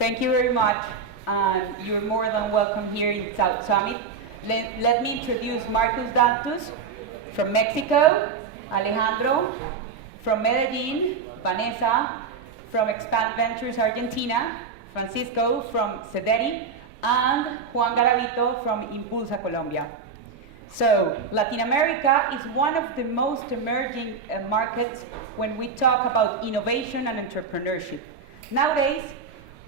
Thank you very much. You're more than welcome here in South Summit. Let me introduce Marcus Dantus from Mexico, Alejandro from Medellin, Vanessa from Expand Ventures Argentina, Francisco from Cederi, and Juan Garavito from Impulsa Colombia. So Latin America is one of the most emerging markets when we talk about innovation and entrepreneurship. Nowadays,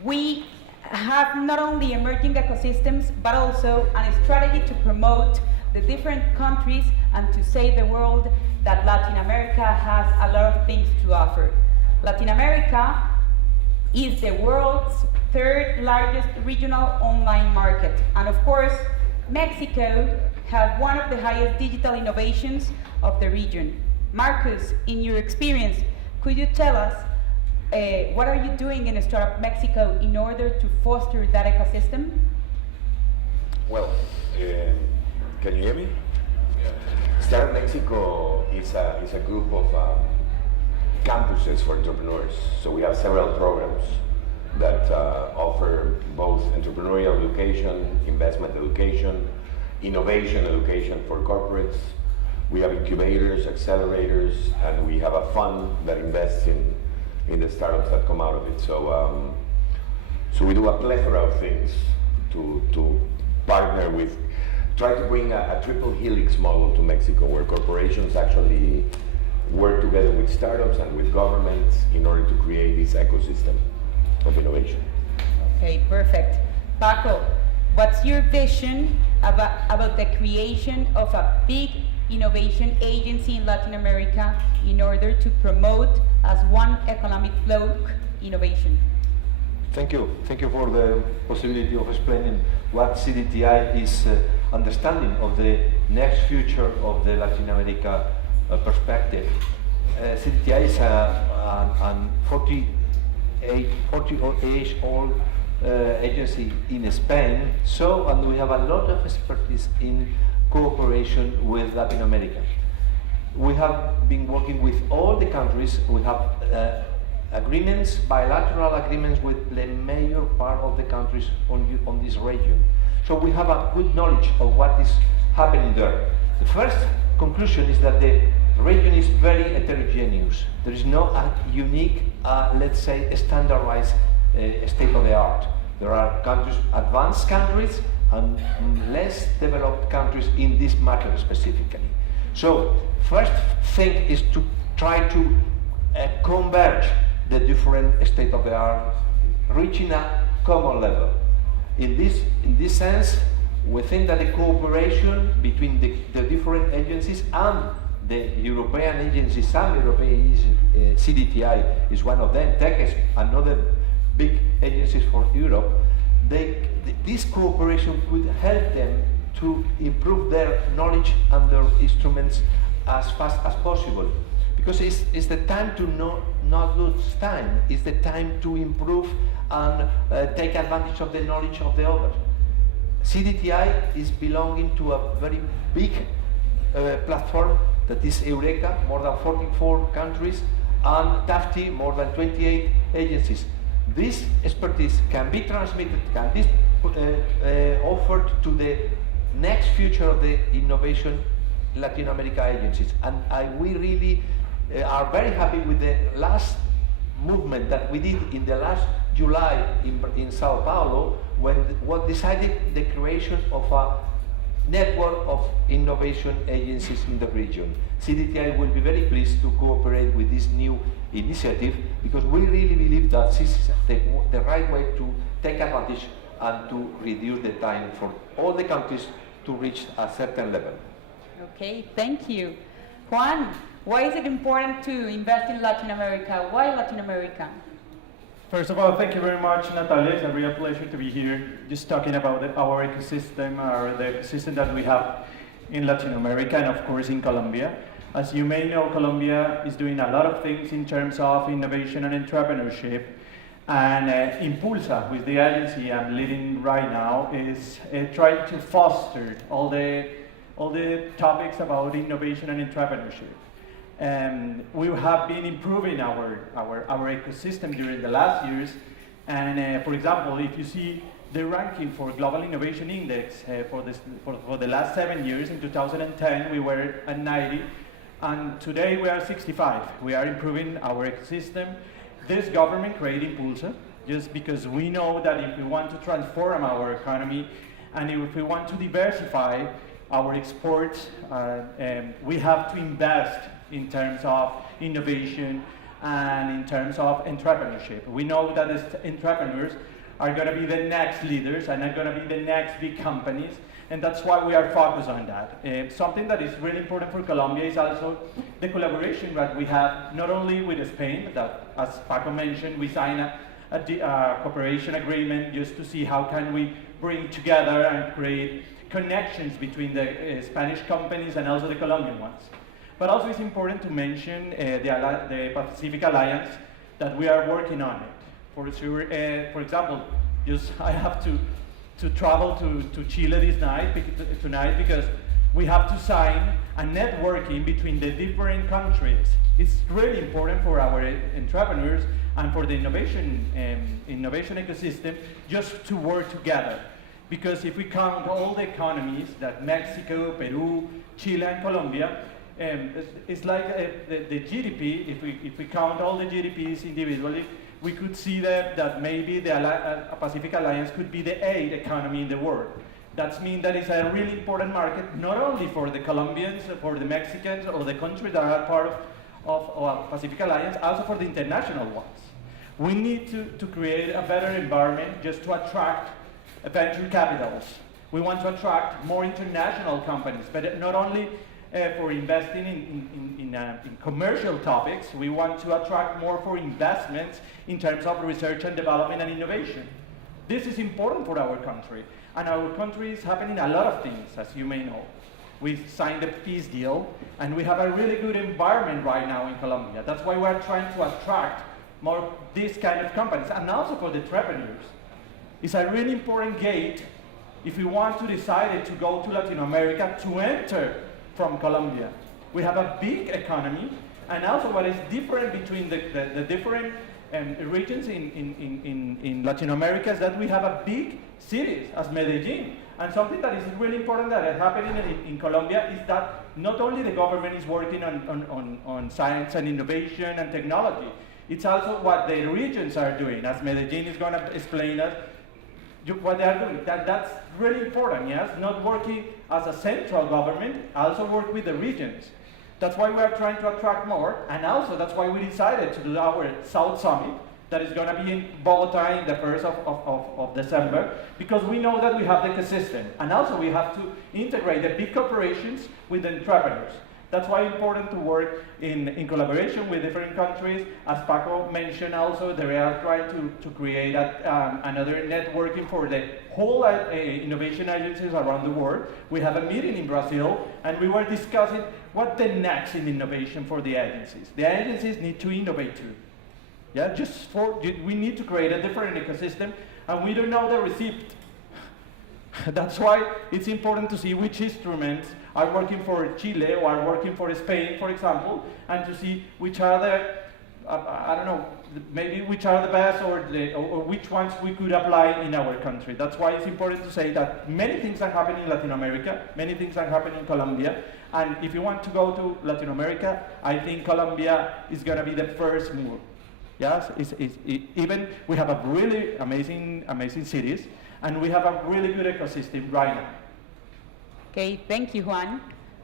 we have not only emerging ecosystems, but also a strategy to promote the different countries and to say the world that Latin America has a lot of things to offer. Latin America is the world's third largest regional online market. And of course, Mexico has one of the highest digital innovations of the region. Marcus, in your experience, could you tell us what are you doing in Startup Mexico in order to foster that ecosystem? Well, can you hear me? Startup Mexico is a group of campuses for entrepreneurs. So we have several programs that offer both entrepreneurial education, investment education, innovation education for corporates. We have incubators, accelerators, and we have a fund that invests in the startups that come out of it. So, so we do a plethora of things to partner with, try to bring a triple helix model to Mexico, where corporations actually work together with startups and with governments in order to create this ecosystem of innovation. Okay, perfect. Paco, what's your vision about the creation of a big innovation agency in Latin America in order to promote as one economic bloc innovation? Thank you. Thank you for the possibility of explaining what CDTI is understanding of the next future of the Latin America perspective. CDTI is a 48-year-old agency in Spain, and we have a lot of expertise in cooperation with Latin America. We have been working with all the countries. We have agreements, bilateral agreements with the major part of the countries on this region. So we have a good knowledge of what is happening there. The first conclusion is that the region is very heterogeneous. There is no unique, let's say, standardized state of the art. There are countries, advanced countries, and less developed countries in this matter specifically. So, first thing is to try to converge the different state of the art, reaching a common level. In this sense, we think that the cooperation between the different agencies and the European agencies, some European agencies, CDTI is one of them, TEC is another big agencies for Europe. This cooperation could help them to improve their knowledge and their instruments as fast as possible. Because it's the time to not lose time. It's the time to improve and take advantage of the knowledge of the others. CDTI is belonging to a very big platform that is Eureka, more than 44 countries, and TAFTI, more than 28 agencies. This expertise can be transmitted, can be offered to the next future of the innovation Latin America agencies. And we really are very happy with the last movement that we did in the last July in Sao Paulo, when what decided the creation of a network of innovation agencies in the region. CDTI will be very pleased to cooperate with this new initiative, because we really believe that this is the right way to take advantage and to reduce the time for all the countries to reach a certain level. Okay, thank you. Juan, why is it important to invest in Latin America? Why Latin America? First of all, thank you very much, Natalia. It's a real pleasure to be here, just talking about our ecosystem, or the ecosystem that we have in Latin America and of course in Colombia. As you may know, Colombia is doing a lot of things in terms of innovation and entrepreneurship. And Impulsa, with the agency I'm leading right now, is trying to foster all the topics about innovation and entrepreneurship. We have been improving our ecosystem during the last years And for example, if you see the ranking for Global Innovation Index for the last 7 years, in 2010 we were at 90, and today we are 65. We are improving our ecosystem. This government created Impulsa just because we know that if we want to transform our economy and if we want to diversify our exports, we have to invest in terms of innovation and in terms of entrepreneurship. We know that entrepreneurs are going to be the next leaders and are going to be the next big companies, and that's why we are focused on that. Something that is really important for Colombia is also the collaboration that we have, not only with Spain, that, as Paco mentioned, we signed a cooperation agreement just to see how can we bring together and create connections between the Spanish companies and also the Colombian ones. But also it's important to mention the Pacific Alliance, that we are working on it. For sure, for example, I have to travel to Chile tonight because we have to sign a networking between the different countries. It's really important for our entrepreneurs and for the innovation ecosystem just to work together. Because if we count all the economies that Mexico, Peru, Chile, and Colombia, it's like the GDP, if we count all the GDPs individually, we could see that maybe the Pacific Alliance could be the 8th economy in the world. That means that it's a really important market, not only for the Colombians, for the Mexicans, or the countries that are part of Pacific Alliance, also for the international ones. We need to create a better environment just to attract venture capitals. We want to attract more international companies, but not only for investing in commercial topics. We want to attract more for investments in terms of research and development and innovation. This is important for our country, and our country is happening a lot of things, as you may know. We signed a peace deal, and we have a really good environment right now in Colombia. That's why we're trying to attract more these kind of companies, and also for the entrepreneurs. It's a really important gate if we want to decide to go to Latin America to enter from Colombia. We have a big economy, and also what is different between the different regions in Latin America is that we have a big cities as Medellin. And something that is really important that is happening in Colombia is that not only the government is working on science and innovation and technology, it's also what the regions are doing, as Medellin is going to explain us what they are doing. That's really important, yes? Not working as a central government, also work with the regions. That's why we are trying to attract more, and also that's why we decided to do our South Summit that is going to be in Bogota in the 1st of December, because we know that we have the ecosystem, and also we have to integrate the big corporations with the entrepreneurs. That's why it's important to work in collaboration with different countries. As Paco mentioned also, they are trying to create another networking for the whole innovation agencies around the world. We have a meeting in Brazil, and we were discussing what the next in innovation for the agencies. The agencies need to innovate too. Yeah, we need to create a different ecosystem, and we don't know the receipt. That's why it's important to see which instruments are working for Chile or are working for Spain, for example, and to see which are the, I don't know, maybe which are the best or which ones we could apply in our country. That's why it's important to say that many things are happening in Latin America, many things are happening in Colombia, and if you want to go to Latin America, I think Colombia is going to be the first move. Yes, even we have a really amazing cities, and we have a really good ecosystem right now. Okay, thank you, Juan.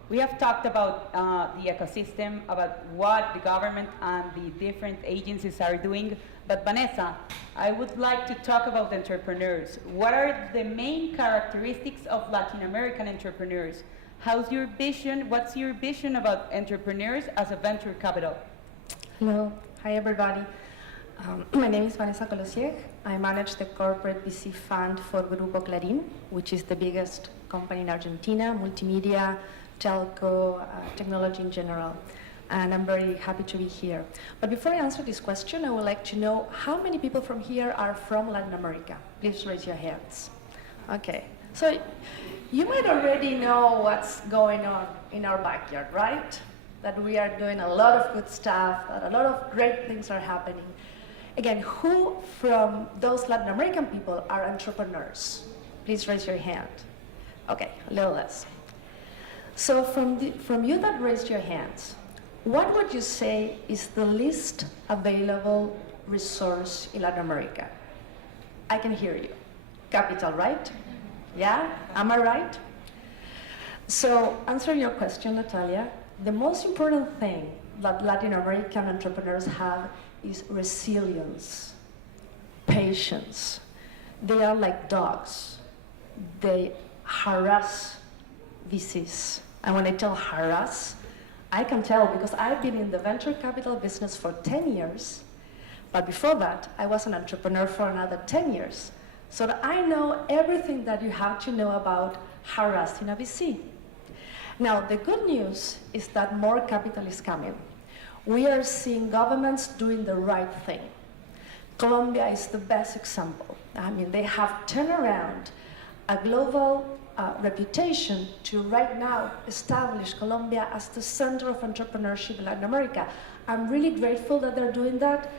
We have talked about the ecosystem, about what the government and the different agencies are doing, but Vanessa, I would like to talk about entrepreneurs. What are the main characteristics of Latin American entrepreneurs? How's your vision? What's your vision about entrepreneurs as a venture capital? Hello, hi everybody. My name is Vanessa Colosier. I manage the corporate VC fund for Grupo Clarín, which is the biggest company in Argentina, multimedia, telco, technology in general. And I'm very happy to be here. But before I answer this question, I would like to know how many people from here are from Latin America? Please raise your hands. Okay, so you might already know what's going on in our backyard, right? That we are doing a lot of good stuff, that a lot of great things are happening. Again, who from those Latin American people are entrepreneurs? Please raise your hand. Okay, a little less. So from you that raised your hands, what would you say is the least available resource in Latin America? I can hear you. Capital, right? Yeah? Am I right? So, answering your question, Natalia, the most important thing that Latin American entrepreneurs have is resilience, patience. They are like dogs. They harass VCs. And when I tell harass, I can tell because I've been in the venture capital business for 10 years, but before that, I was an entrepreneur for another 10 years. So that I know everything that you have to know about harassing a VC. Now, the good news is that more capital is coming. We are seeing governments doing the right thing. Colombia is the best example. I mean, they have turned around a global reputation to right now establish Colombia as the center of entrepreneurship in Latin America. I'm really grateful that they're doing that.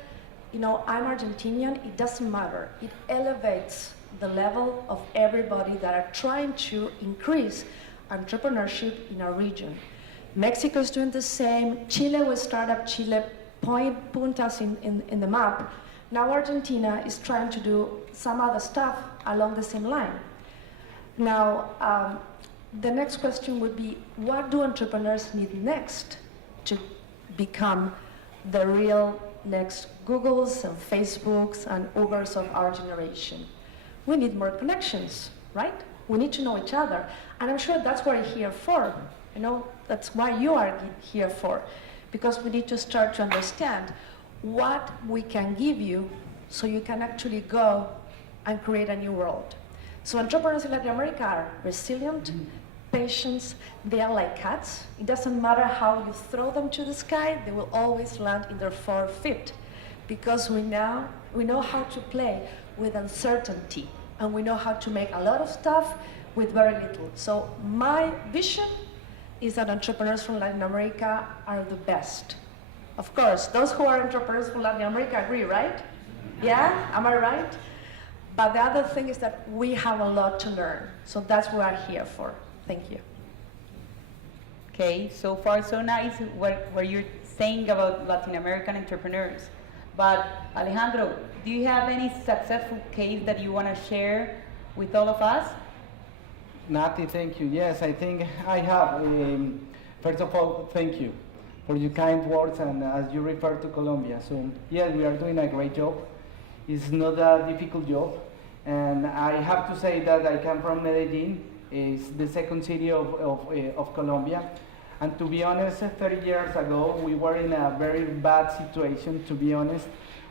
You know, I'm Argentinian, it doesn't matter. It elevates the level of everybody that are trying to increase entrepreneurship in our region. Mexico is doing the same. Chile will start up Chile, point us in the map. Now Argentina is trying to do some other stuff along the same line. Now, the next question would be, what do entrepreneurs need next to become the real next Googles and Facebooks and Ubers of our generation? We need more connections, right? We need to know each other. And I'm sure that's what you're here for. You know, that's why you are here for. Because we need to start to understand what we can give you so you can actually go and create a new world. So entrepreneurs in Latin America are resilient, patient, they are like cats. It doesn't matter how you throw them to the sky, they will always land in their 4 feet. Because we know how to play with uncertainty, and we know how to make a lot of stuff with very little. So my vision is that entrepreneurs from Latin America are the best. Of course, those who are entrepreneurs from Latin America agree, right? Yeah, am I right? But the other thing is that we have a lot to learn. So that's what we're here for. Thank you. Okay, so far so nice what you're saying about Latin American entrepreneurs. But Alejandro, do you have any successful case that you want to share with all of us? Nati, thank you. Yes, I think I have. First of all, thank you for your kind words, and as you refer to Colombia. So, yes, we are doing a great job. It's not a difficult job. And I have to say that I come from Medellin. It's the second city of Colombia. And to be honest, 30 years ago, we were in a very bad situation, to be honest.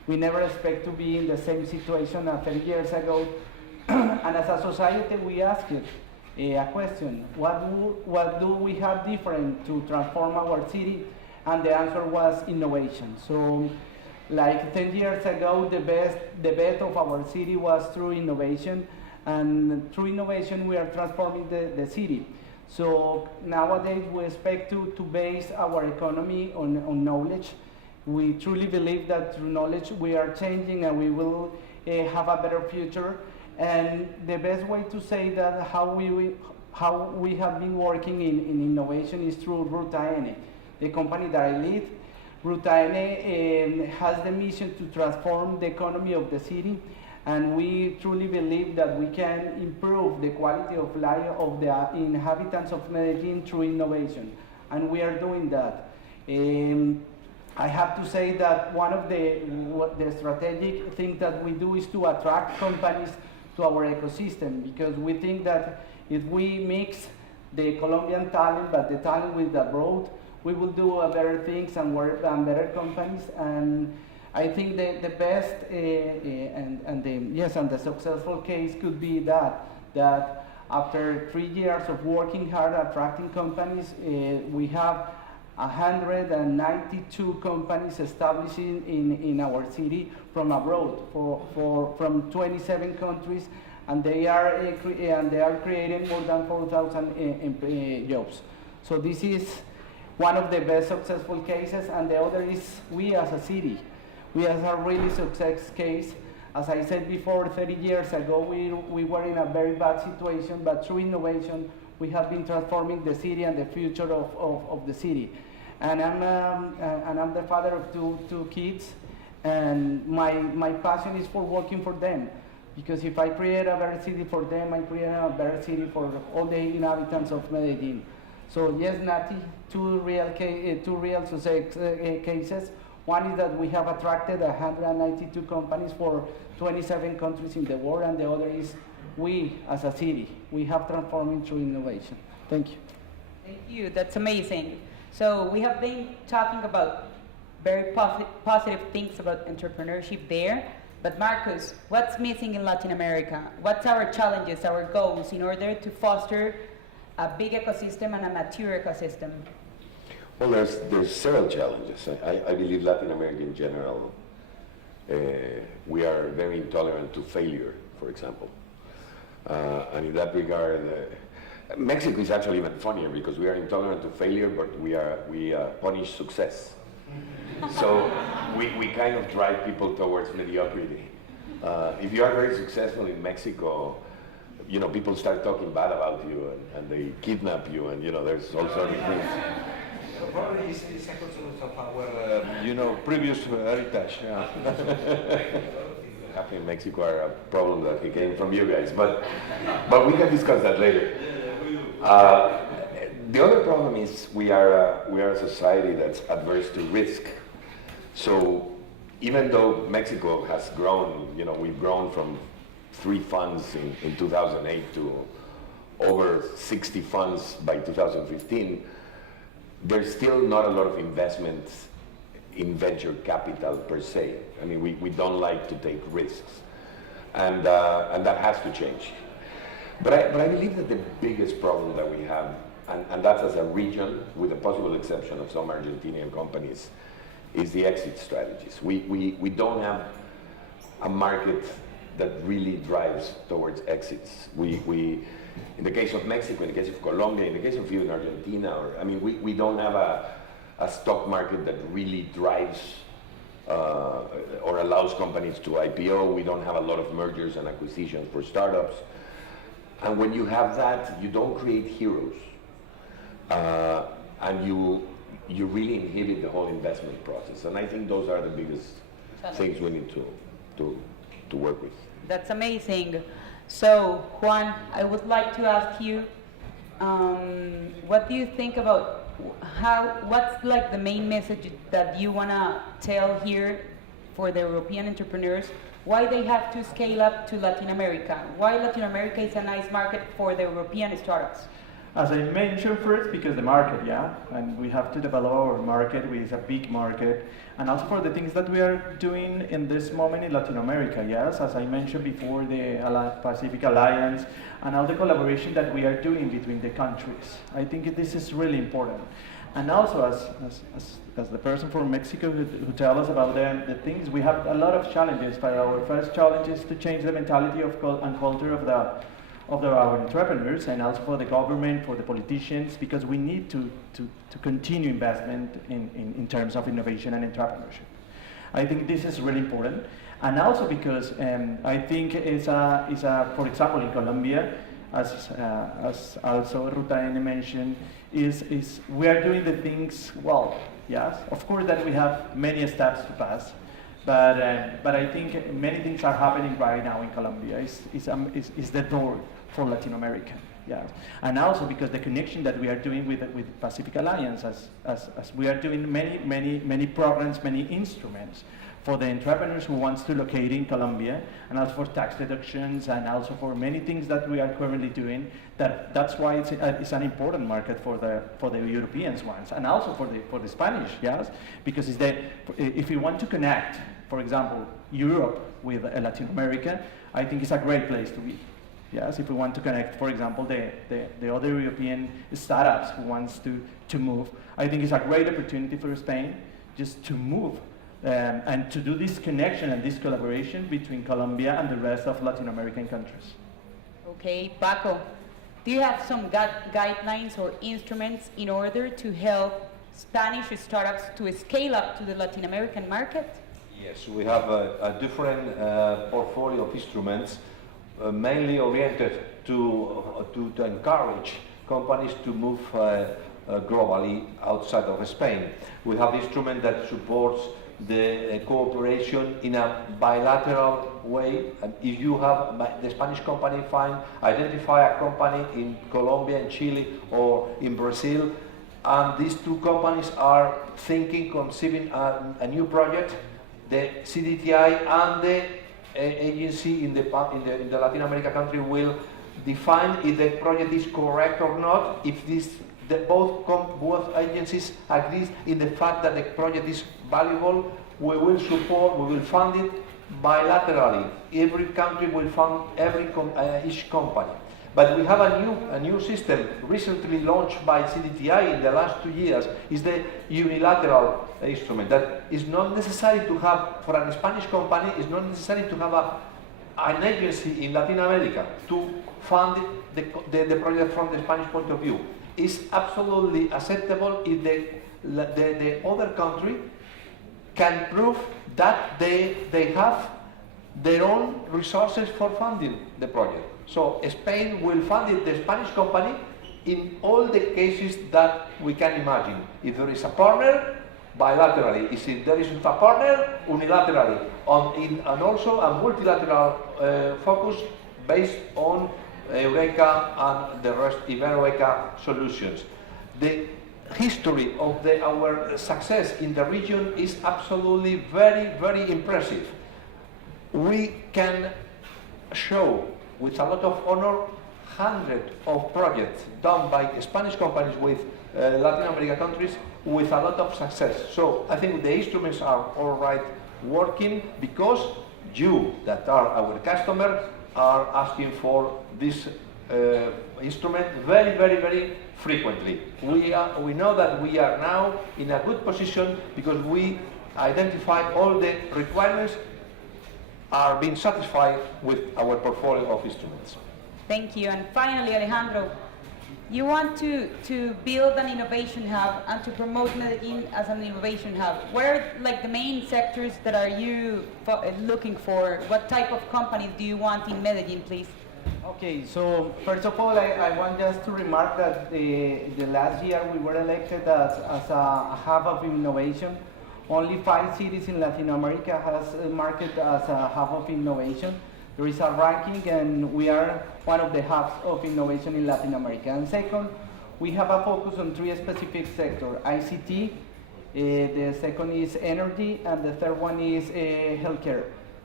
We never expect to be in the same situation as 30 years ago. And as a society, we asked a question, what do we have different to transform our city? And the answer was innovation. So, like 10 years ago, the bet of our city was through innovation. And through innovation, we are transforming the city. So nowadays, we expect to base our economy on knowledge. We truly believe that through knowledge, we are changing and we will have a better future. And the best way to say that how we have been working in innovation is through Ruta N, the company that I lead. Ruta N has the mission to transform the economy of the city, and we truly believe that we can improve the quality of life of the inhabitants of Medellin through innovation, and we are doing that. I have to say that one of the strategic things that we do is to attract companies to our ecosystem, because we think that if we mix the Colombian talent, but the talent with the abroad, we will do better things and work on better companies. And I think the best and the successful case could be that after 3 years of working hard attracting companies, we have 192 companies establishing in our city from abroad, from 27 countries, and they are creating more than 4,000 jobs. So this is one of the best successful cases, and the other is we as a city. We have a really success case. As I said before, 30 years ago, we were in a very bad situation, but through innovation, we have been transforming the city and the future of the city. And I'm the father of two kids, and my passion is for working for them. Because if I create a better city for them, I create a better city for all the inhabitants of Medellin. So yes, Nati, two real success cases. One is that we have attracted 192 companies for 27 countries in the world, and the other is we, as a city, we have transformed through innovation. Thank you. Thank you. That's amazing. So we have been talking about very positive things about entrepreneurship there. But Marcus, what's missing in Latin America? What's our challenges, our goals in order to foster a big ecosystem and a mature ecosystem? Well, there's several challenges. I believe Latin America in general, we are very intolerant to failure, for example. And in that regard, Mexico is actually even funnier because we are intolerant to failure, but we punish success. So we kind of drive people towards mediocrity. If you are very successful in Mexico, you know, people start talking bad about you and they kidnap you, and you know, there's all sorts of things. Probably it's a consequence of our, previous heritage. Yeah. Happy in Mexico are a problem that he came from you guys, but we can discuss that later. The other problem is we are a society that's adverse to risk. So even though Mexico has grown, you know, we've grown from 3 funds in 2008 to over 60 funds by 2015, there's still not a lot of investments in venture capital per se. I mean, we don't like to take risks, and that has to change. But I believe that the biggest problem that we have, and that's as a region, with the possible exception of some Argentinian companies, is the exit strategies. We don't have a market that really drives towards exits. In the case of Mexico, in the case of Colombia, in the case of even Argentina, we don't have a stock market that really drives or allows companies to IPO. We don't have a lot of mergers and acquisitions for startups. And when you have that, you don't create heroes. And you really inhibit the whole investment process. And I think those are the biggest things we need to work with. That's amazing. So, Juan, I would like to ask you, what do you think about what's like the main message that you want to tell here for the European entrepreneurs, why they have to scale up to Latin America? Why Latin America is a nice market for the European startups? As I mentioned first, because the market, and we have to develop our market, which is a big market, and also for the things that we are doing in this moment in Latin America, yes, as I mentioned before, the Pacific Alliance, and all the collaboration that we are doing between the countries. I think this is really important. And also, as the person from Mexico who tell us about the things, we have a lot of challenges, but our first challenge is to change the mentality and culture of our entrepreneurs, and also for the government, for the politicians, because we need to continue investment in terms of innovation and entrepreneurship. I think this is really important, and also because I think for example, in Colombia, as also Ruta N mentioned, is we are doing the things well. Yes, of course that we have many steps to pass. But I think many things are happening right now in Colombia. Is the door for Latin America, yeah, and also because the connection that we are doing with Pacific Alliance, as we are doing many programs, many instruments for the entrepreneurs who wants to locate in Colombia, and also for tax deductions, and also for many things that we are currently doing. That's why it's an important market for the Europeans ones, and also for the Spanish, yes, because if you want to connect, for example, Europe with Latin America, I think it's a great place to be. Yes, if we want to connect, for example, the other European startups who wants to move, I think it's a great opportunity for Spain just to move and to do this connection and this collaboration between Colombia and the rest of Latin American countries. Okay, Paco, do you have some guidelines or instruments in order to help Spanish startups to scale up to the Latin American market? Yes, we have a different portfolio of instruments, mainly oriented to encourage companies to move globally outside of Spain. We have instrument that supports the cooperation in a bilateral way. And if you have the Spanish company identify a company in Colombia, in Chile, or in Brazil, and these two companies are conceiving a new project, the CDTI and the agency in the Latin America country will define if the project is correct or not. If both agencies agree in the fact that the project is valuable, we will support, we will fund it bilaterally. Every country will fund each company. But we have a new system recently launched by CDTI in the last 2 years, is the unilateral instrument. That is not necessary to have, for a Spanish company, it's not necessary to have an agency in Latin America to fund the project from the Spanish point of view. It's absolutely acceptable if the other country can prove that they have their own resources for funding the project. So Spain will fund the Spanish company in all the cases that we can imagine. If there is a partner, bilaterally. If there isn't a partner, unilaterally. And also a multilateral focus based on Eureka and the rest Ibero-ECA solutions. The history of our success in the region is absolutely very, very impressive. We can show with a lot of honor hundreds of projects done by Spanish companies with Latin American countries with a lot of success. So I think the instruments are all right working because you, that are our customer, are asking for this instrument very, very, very frequently. We know that we are now in a good position because we identify all the requirements are being satisfied with our portfolio of instruments. Thank you. And finally, Alejandro, you want to build an innovation hub and to promote Medellin as an innovation hub. What are like the main sectors that are you looking for? What type of companies do you want in Medellin, please? Okay, so first of all, I want just to remark that the last year we were elected as a hub of innovation. Only 5 cities in Latin America has marked as a hub of innovation. There is a ranking and we are one of the hubs of innovation in Latin America. And second, we have a focus on 3 specific sectors: ICT, the second is energy, and the third one is healthcare.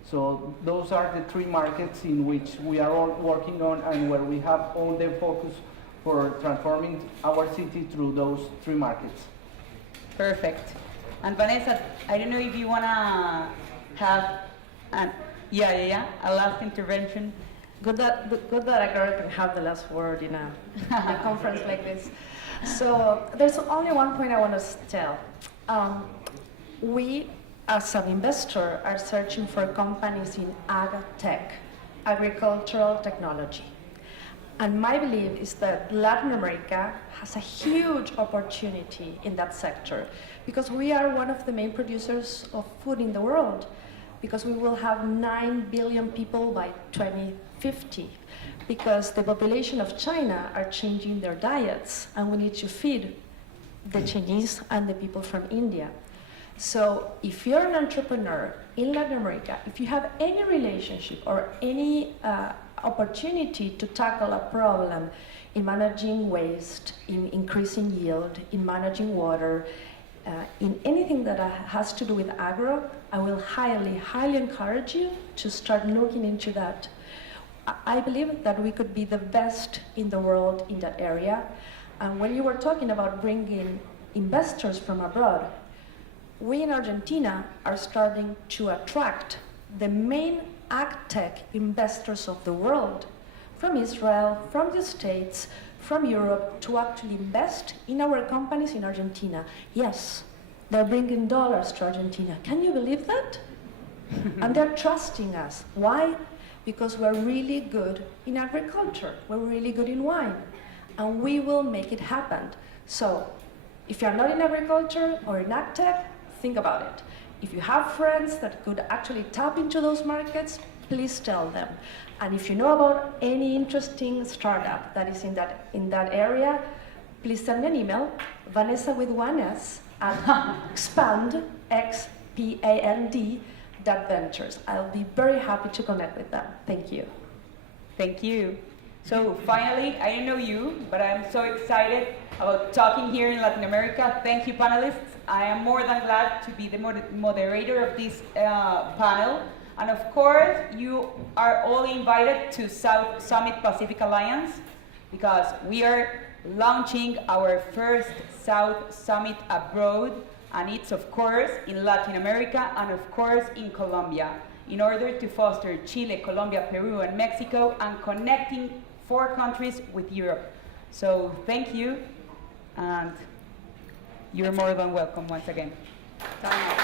So those are the 3 markets in which we are all working on and where we have all the focus for transforming our city through those 3 markets. Perfect. And Vanessa, I don't know if you want to have a last intervention. Good that a girl can have the last word in a conference like this. So there's only one point I want to tell. We, as an investor, are searching for companies in ag-tech, agricultural technology. And my belief is that Latin America has a huge opportunity in that sector because we are one of the main producers of food in the world, because we will have 9 billion people by 2050, because the population of China are changing their diets and we need to feed the Chinese and the people from India. So if you're an entrepreneur in Latin America, if you have any relationship or any opportunity to tackle a problem in managing waste, in increasing yield, in managing water, in anything that has to do with agro, I will highly, highly encourage you to start looking into that. I believe that we could be the best in the world in that area. And when you were talking about bringing investors from abroad, we in Argentina are starting to attract the main ag-tech investors of the world, from Israel, from the States, from Europe, to actually invest in our companies in Argentina. Yes, they're bringing dollars to Argentina. Can you believe that? And they're trusting us. Why? Because we're really good in agriculture. We're really good in wine. And we will make it happen. So if you're not in agriculture or in ag-tech, think about it. If you have friends that could actually tap into those markets, please tell them. And if you know about any interesting startup that is in that area, please send me an email, Vanessa with one S, at expand, X-P-A-N-D, .ventures. I'll be very happy to connect with them. Thank you. Thank you. So finally, I don't know you, but I'm so excited about talking here in Latin America. Thank you, panelists. I am more than glad to be the moderator of this panel. And of course, you are all invited to South Summit Pacific Alliance, because we are launching our first South Summit abroad, and it's of course in Latin America and of course in Colombia, in order to foster Chile, Colombia, Peru, and Mexico, and connecting 4 countries with Europe. So thank you, and you're more than welcome once again. Time out.